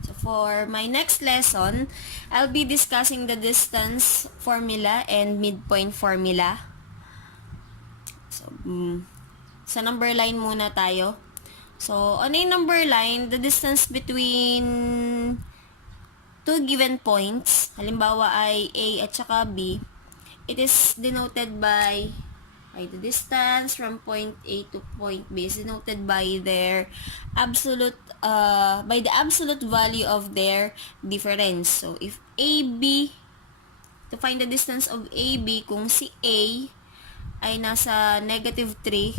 So for my next lesson, I'll be discussing the distance formula and midpoint formula. So, sa number line muna tayo. So, on a number line, the distance between two given points, halimbawa ay A at saka B, it is denoted by the distance from point A to point B is denoted by their absolute by the absolute value of their difference. So if AB, to find the distance of AB, kung si A ay nasa negative 3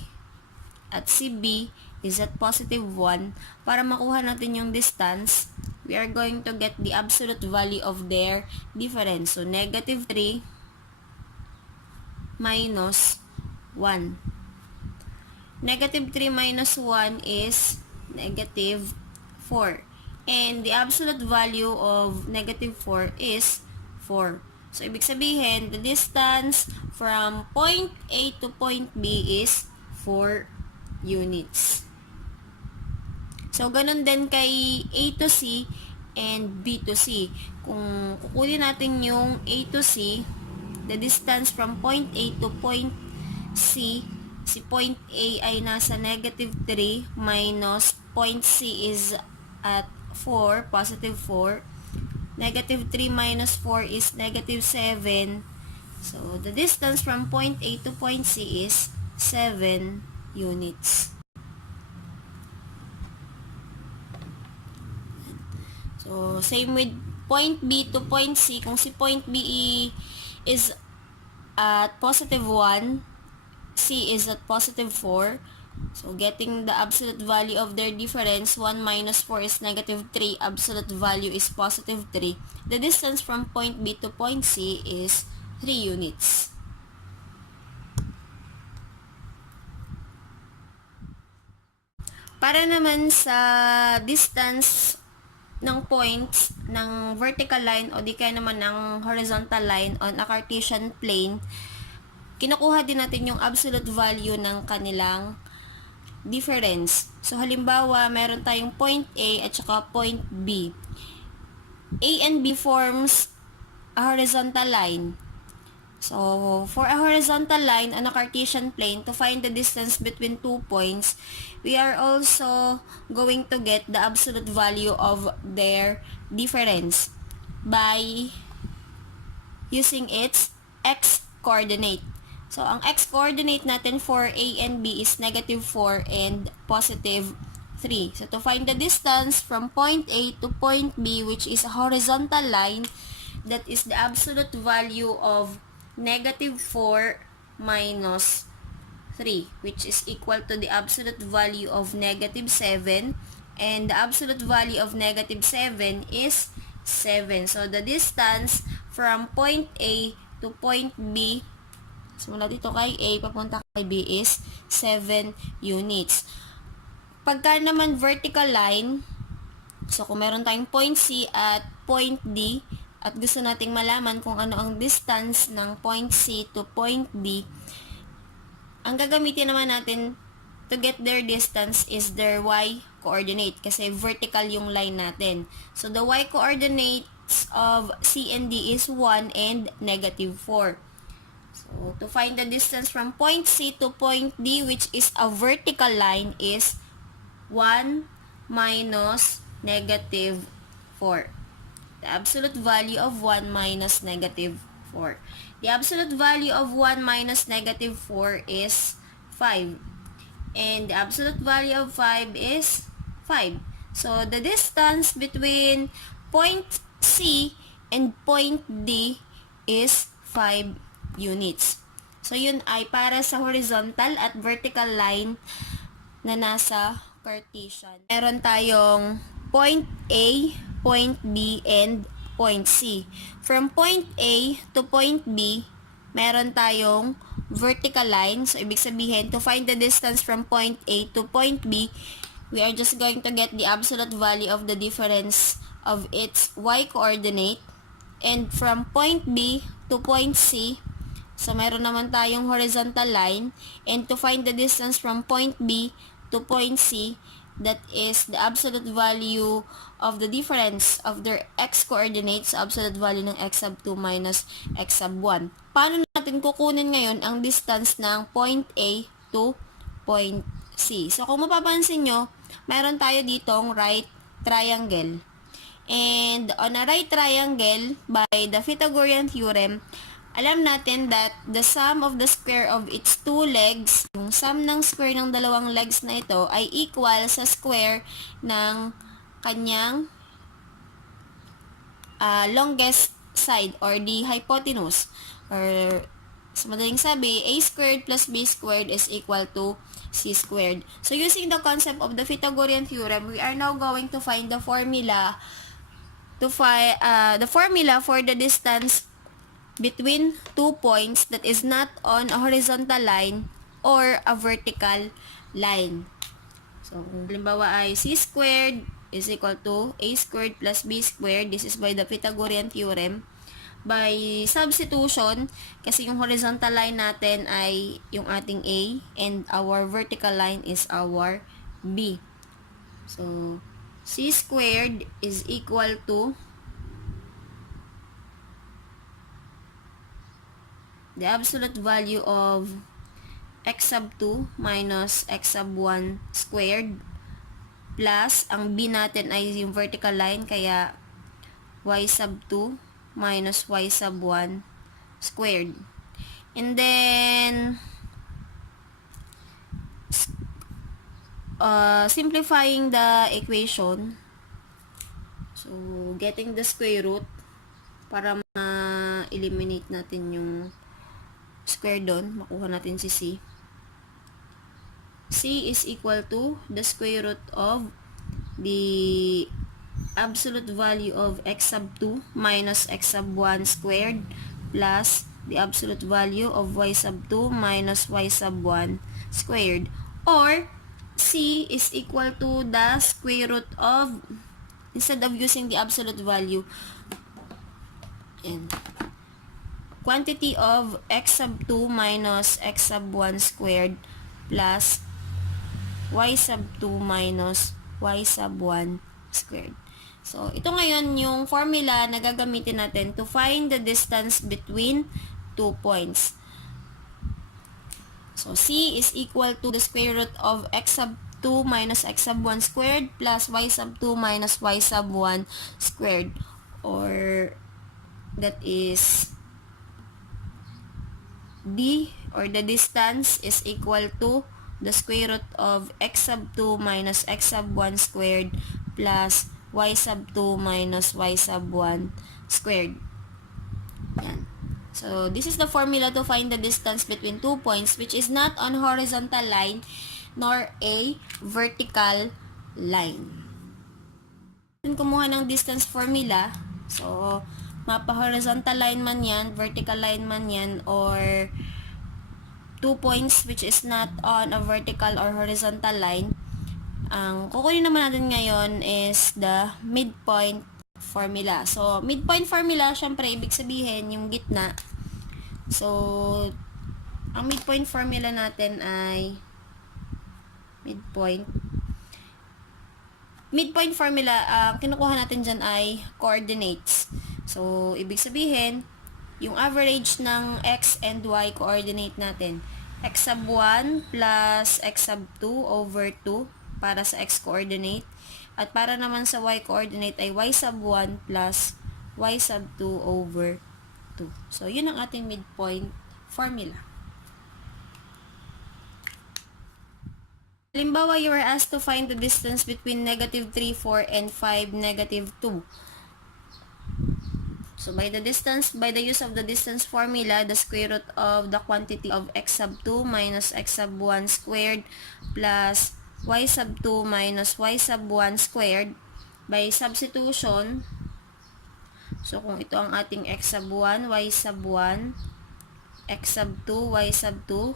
at si B is at positive 1, para makuha natin yung distance, we are going to get the absolute value of their difference. So negative 3 minus 1. Negative 3 minus 1 is negative 4. And the absolute value of negative 4 is 4. So, ibig sabihin, the distance from point A to point B is 4 units. So, ganun din kay A to C and B to C. Kung kukunin natin yung A to C, the distance from point A to point C, si point A ay nasa negative 3 minus point C is at 4, positive 4. Negative 3 minus 4 is negative 7. So, the distance from point A to point C is 7 units. So, same with point B to point C. Kung si point B is at positive 1, C is at positive 4. So, getting the absolute value of their difference, 1 minus 4 is negative 3. Absolute value is positive 3. The distance from point B to point C is 3 units. Para naman sa distance ng points ng vertical line o di kaya naman ng horizontal line on a Cartesian plane, kinukuha din natin yung absolute value ng kanilang difference. So, halimbawa, meron tayong point A at saka point B. A and B forms a horizontal line. So, for a horizontal line on a Cartesian plane, to find the distance between 2 points, we are also going to get the absolute value of their difference by using its x-coordinate. So, ang x-coordinate natin for A and B is negative 4 and positive 3. So, to find the distance from point A to point B, which is a horizontal line, that is the absolute value of negative 4 minus 3, which is equal to the absolute value of negative 7, and the absolute value of negative 7 is 7. So, the distance from point A to point B, simula dito kay A, papunta kay B, is 7 units. Pagka naman vertical line, so kung meron tayong point C at point D, at gusto nating malaman kung ano ang distance ng point C to point D, ang gagamitin naman natin to get their distance is their y-coordinate kasi vertical yung line natin. So, the y-coordinates of C and D is 1 and negative 4. So, to find the distance from point C to point D, which is a vertical line, is 1 minus negative 4. The absolute value of 1 minus negative 4. The absolute value of 1 minus negative 4 is 5. And the absolute value of 5 is 5. So, the distance between point C and point D is 5 units. So, yun ay para sa horizontal at vertical line na nasa Cartesian. Meron tayong point A, point B, and point C. From point A to point B, meron tayong vertical line. So, ibig sabihin, to find the distance from point A to point B, we are just going to get the absolute value of the difference of its y-coordinate. And from point B to point C, so meron naman tayong horizontal line. And to find the distance from point B to point C, that is the absolute value of the difference of their x coordinates sa absolute value ng x sub 2 minus x sub 1. Paano natin kukunin ngayon ang distance ng point A to point C? So, kung mapapansin nyo, mayroon tayo ditong right triangle. And on a right triangle, by the Pythagorean theorem, alam natin that the sum of the square of its two legs, yung sum ng square ng dalawang legs na ito ay equal sa square ng kanyang longest side or the hypotenuse. Or sa madaling sabi, a squared plus b squared is equal to c squared. So using the concept of the Pythagorean theorem, we are now going to find the formula for the distance between 2 points that is not on a horizontal line or a vertical line. So, kung halimbawa ay c squared is equal to a squared plus b squared, this is by the Pythagorean theorem. By substitution, kasi yung horizontal line natin ay yung ating a and our vertical line is our b. So, c squared is equal to the absolute value of x sub 2 minus x sub 1 squared plus, ang b natin ay yung vertical line, kaya y sub 2 minus y sub 1 squared. And then, simplifying the equation, so getting the square root para ma-eliminate natin yung square doon, makuha natin si c. C is equal to the square root of the absolute value of x sub 2 minus x sub 1 squared plus the absolute value of y sub 2 minus y sub 1 squared. Or, C is equal to the square root of, instead of using the absolute value, and quantity of x sub 2 minus x sub 1 squared plus y sub 2 minus y sub 1 squared. So, ito ngayon yung formula na gagamitin natin to find the distance between 2 points. So, C is equal to the square root of x sub 2 minus x sub 1 squared plus y sub 2 minus y sub 1 squared. Or, that is D, or the distance is equal to the square root of x sub 2 minus x sub 1 squared plus y sub 2 minus y sub 1 squared. Yan. So, this is the formula to find the distance between 2 points which is not on horizontal line nor a vertical line. Kumuha ng distance formula. So, mapa-horizontal line man yan, vertical line man yan, or 2 points which is not on a vertical or horizontal line. Ang kukunin naman natin ngayon is the midpoint formula. So, midpoint formula, syempre, ibig sabihin, yung gitna. So, ang midpoint formula natin ay midpoint formula, kinukuha natin dyan ay coordinates. So, ibig sabihin, yung average ng x and y coordinate natin, x sub 1 plus x sub 2 over 2 para sa x coordinate. At para naman sa y coordinate ay y sub 1 plus y sub 2 over 2. So, yun ang ating midpoint formula. Halimbawa, you are asked to find the distance between negative 3, 4, and 5, negative 2. So, by the use of the distance formula, the square root of the quantity of x sub 2 minus x sub 1 squared plus y sub 2 minus y sub 1 squared, by substitution, so kung ito ang ating x sub 1, y sub 1, x sub 2, y sub 2,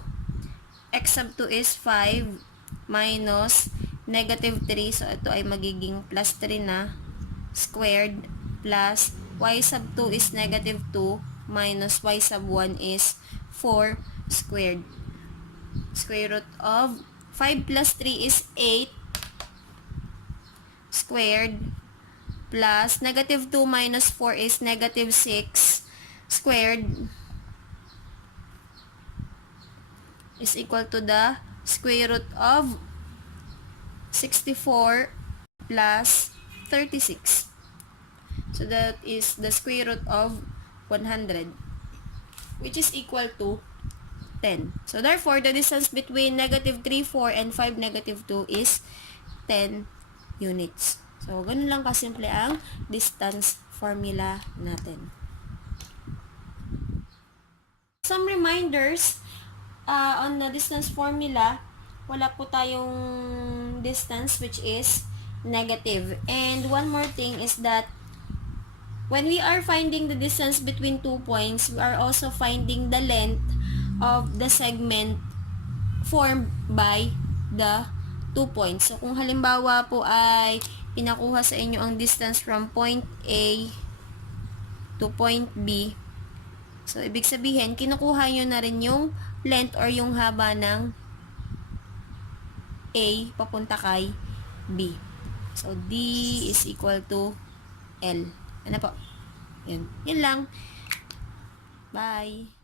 x sub 2 is 5 minus negative 3, so ito ay magiging plus 3 na, squared, plus y sub 2 is negative 2 minus y sub 1 is 4 squared. Square root of 5 plus 3 is 8 squared plus negative 2 minus 4 is negative 6 squared is equal to the square root of 64 plus 36. So that is the square root of 100, which is equal to 10. So therefore, the distance between negative 3, 4 and 5, negative 2 is 10 units. So, ganun lang kasimple ang distance formula natin. Some reminders on the distance formula, wala po tayong distance which is negative. And one more thing is that when we are finding the distance between 2 points, we are also finding the length of the segment formed by the 2 points. So, kung halimbawa po ay pinakuha sa inyo ang distance from point A to point B, so, ibig sabihin, kinukuha nyo na rin yung length or yung haba ng A papunta kay B. So, D is equal to L. Ano po? Yun. Yun lang. Bye.